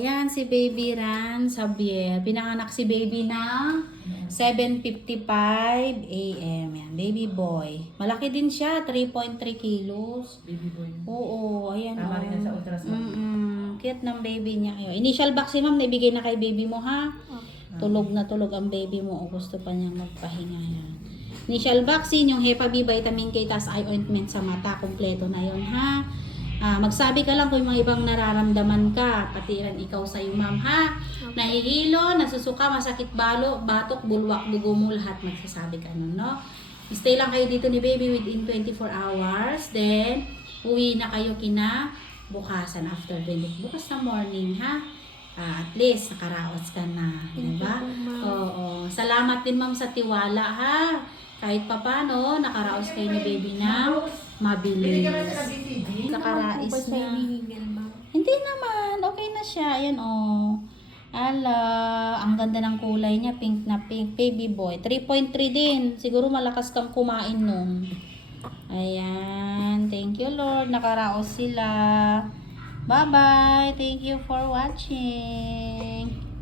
Yan si Baby Ran Xavier. Pinanganak si Baby ng 7:55 AM. Yan, baby boy. Malaki din siya, 3.3 kilos. Baby boy. Oo, ayan. Tama rin yan sa ultrasound. Cute ng baby niya. Ayun. Initial vaccine, ma'am, naibigay na kay baby mo, ha? Tulog na tulog ang baby mo. O gusto pa niyang magpahinga. Yan. Initial vaccine, yung Hepa B, vitamin K, tas eye ointment sa mata. Kompleto na yun, ha? Magsabi ka lang kung mga ibang nararamdaman ka, pati rin ikaw sa'yo, ma'am, ha? Nahihilo, nasusuka, masakit balo, batok, bulwak, dugo mo, lahat magsasabi ka nun, no? Stay lang kayo dito ni baby within 24 hours, then uwi na kayo bukasan after 20, bukas na morning, ha? At least, nakaraos ka na, diba? Oo. Salamat din, ma'am, sa tiwala, ha? Kahit pa paano, nakaraos kayo ni baby na mabilis. Nakarais na. Hindi naman, okay na siya. Ayan, oh. Ala, ang ganda ng kulay niya, pink na pink. Baby boy, 3.3 din. Siguro malakas kang kumain nun. Ayan, thank you Lord, nakaraos sila. Bye-bye, thank you for watching.